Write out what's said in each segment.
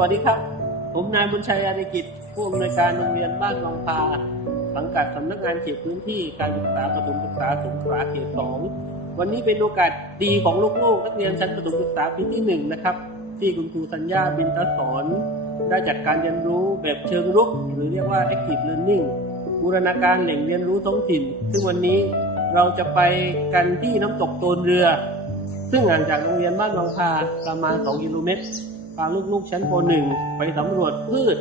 วัสดีครับ ผมนายบุญชัยอาริกิจผู้อำนวยการโรงเรียนบ้านวังพา สังกัดสำนักงานเขตพื้นที่การศึกษาประถมศึกษาสงขลาเขตสองวันนี้เป็นโอกาสดีของลูกๆนักเรียนชั้นประถมศึกษาปีที่หนึ่งนะครับ ที่คุณครูสัญญาบินตสอน ได้จัดการเรียนรู้แบบเชิงรุก หรือเรียกว่า active learning บูรณาการแหล่งเรียนรู้ท้องถิ่น ซึ่งวันนี้เราจะไปกันที่น้ำตกโตนเรือ ซึ่งห่างจากโรงเรียนบ้านวังพาประมาณ 2 กิโลเมตร พาลูกๆชั้นป .1 ไปสำรวจพืช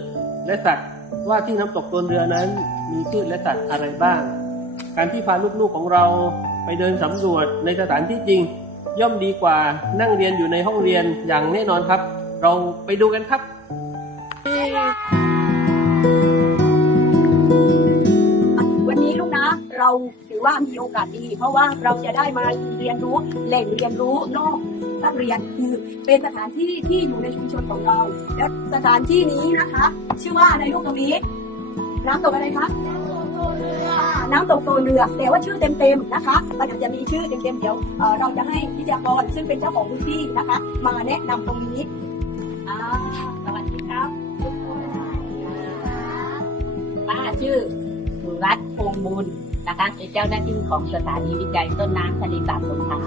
และสัตว์ว่าที่น้ำตกตนเรือนั้นมีพืชและสัตว์อะไรบ้าง การที่พาลูกๆของเราไปเดินสำรวจในสถานที่จริง ย่อมดีกว่านั่งเรียนอยู่ในห้องเรียนอย่างแน่นอนครับ เราไปดูกันครับ เราถือว่ามีโอกาสดี เพราะว่าเราจะได้มาเรียนรู้แหล่งเรียนรู้นอกนักเรียนคือเป็นสถานที่ที่อยู่ในชุมชนของเรา และสถานที่นี้นะคะ ชื่อว่าในลูกตรงนี้น้ำตกอะไรคะน้ำตกโตนเรือแต่ว่าชื่อเต็มๆนะคะ มันอาจจะมีชื่อเต็มๆเดี๋ยวเราจะให้วิทยากรซึ่งเป็นเจ้าของพื้นที่นะคะ มาแนะนำตรงนี้สวัสดีครับป้าชื่อสุรัตน์พงษ์บุญ นะคะเป็นเจ้าหน้าที่ของสถานีวิจัยต้นน้ำทะเลสาบสงขลา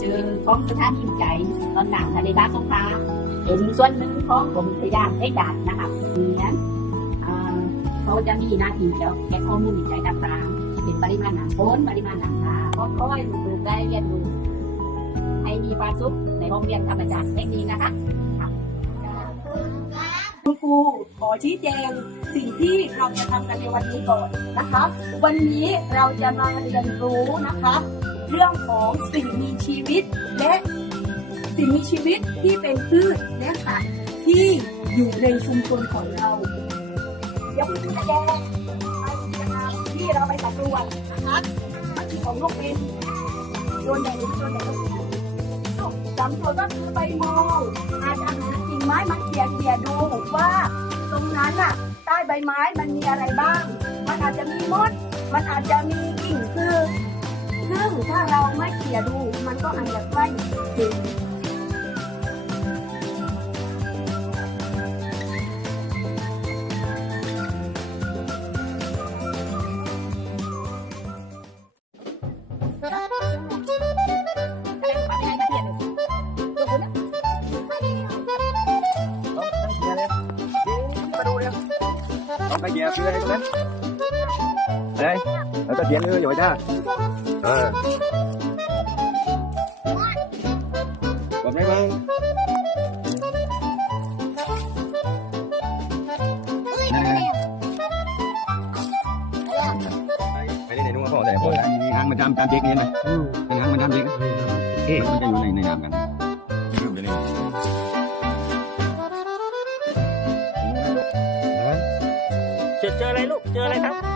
ชื่อของสถานีวิจัยต้นน้ำทะเลสาบสงขลาเป็นส่วนหนึ่งของกรมอุทยานให้ด่านนะคะเนี่ยเขาจะมีหน้าที่เกี่ยวกับแก้ข้อมูลวิจัยต่างๆเป็นปริมาณน้ำฝนปริมาณน้ำตาก็ค่อยดูได้เรียนรู้ให้มีความสุขในห้องเรียนธรรมชาติแห่งนี้นะคะ รูขอชี้แจงสิ่งที่เราจะทำกันในวันนี้ก่อนนะคะ วันนี้เราจะมาเรียนรู้นะคะ เรื่องของสิ่งมีชีวิตและสิ่งมีชีวิตที่เป็นพืชและสัตว์ที่อยู่ในชุมชนของเราเดี๋ยวคุณครูจะแยกที่เราไปสำรวจนะคะมันคือของลูกเป็นโดนแดดหรือโดนแดดลูกสำรวจก็คือไปมอ ม้มาเขี่ยเขี่ยดูว่าตรงนั้นน่ะ ใต้ใบไม้มันมีอะไรบ้าง มันอาจจะมีมด มันอาจจะมีกิ่งคือซึ่งถ้าเราไม่เขี่ยดู มันก็อาจจะใกล้ถึง ไปเหยียบเลยตรงนั้นเฮ้ยแล้วก็เขียนเลยอยู่ไว้จ้าเออบอกได้มั้งไปได้ไหนนู้นพ่อแต่พ่อมีหางมันดำตามเด็กเนี่ยนะเป็นหางมันดำเด็กเอ๊ะมันจะอยู่ในในน้ำกัน เจอเจออะไรลูก เจออะไรครับ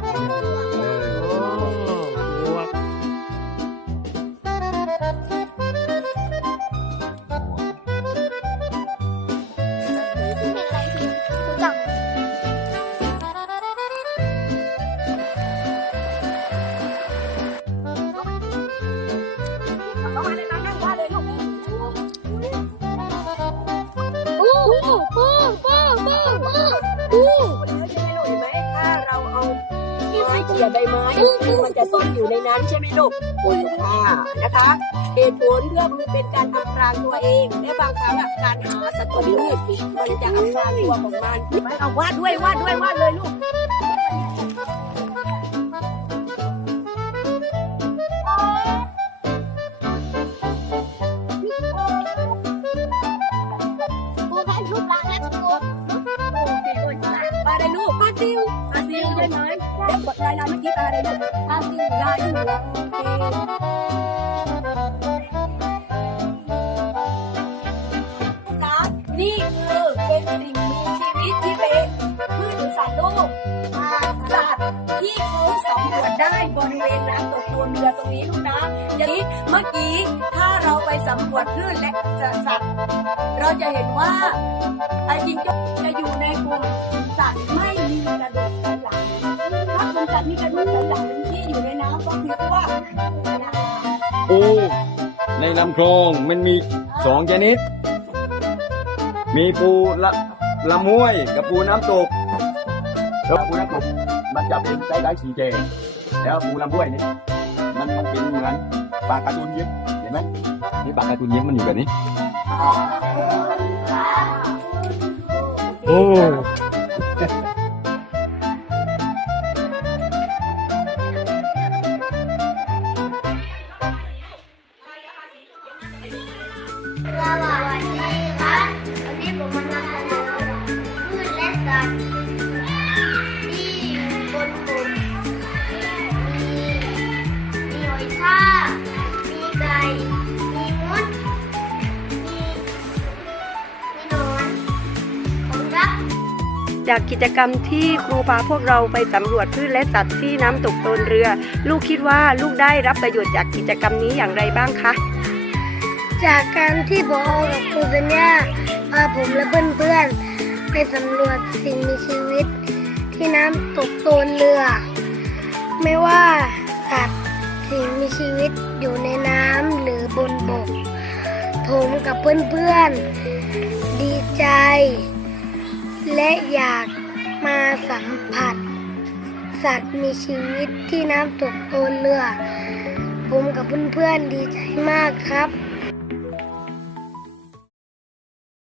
ลี่ยใบไม้มันจะซ่อนอยู่ในนั้นใช่ไหมลูกปุ๋ยค่ะนะคะเหตุผลเพื่อเป็นการอำพรางตัวเองและบางครั้งการหาสัตว์ตัวนี้มันจะอำพรางตัวของมันไหมเอาวาดด้วยวาดด้วยวาดเลยลูก วโอเคครับนี่คือเป็นสิ่งมีชีวิตที่เป็นพืชหรือสัตว์ลูกสัตว์ที่เขาสำรวจได้บริเวณน้ำตกตัวเรือตรงนี้ลูกนะอย่างนี้เมื่อกี้ถ้าเราไปสำรวจพืชและสัตว์ เราจะเห็นว่าไอ้จิงจกจะอยู่ ลำคลองมันมีสองชนิด มีปูละละมุยกับปูน้ำตกแล้วปูน้ำตกมันจะเป็นไซส์สีแดงแล้วปูละมุยนี่มันมันเป็นเหมือนปลาการ์ตูนยิ้มเห็นไหมนี่ปลาการ์ตูนยิ้มมันอยู่แบบนี้โอ้ ครับวันนี้ผมมานำเสนอพืชและสัตว์ที่บนบกมีมีหอยทากมีไก่มีมดมีมีหนอนผมรักจากกิจกรรมที่ครูพาพวกเราไปสำรวจพืชและสัตว์ที่น้ำตกโตนเรือ ลูกคิดว่าลูกได้รับประโยชน์จากกิจกรรมนี้อย่างไรบ้างคะ จากการที่พอกับครูสัญญาพาผมและเพื่อนๆ ไปสำรวจสิ่งมีชีวิต ที่น้ำตกโตนเรือ ไม่ว่าสัตว์สิ่งมีชีวิตอยู่ในน้ำหรือบนบก ผมกับเพื่อนๆ ดีใจ และอยากมาสัมผัส สัตว์มีชีวิตที่น้ำตกโตนเรือ ผมกับเพื่อนๆ ดีใจมากครับ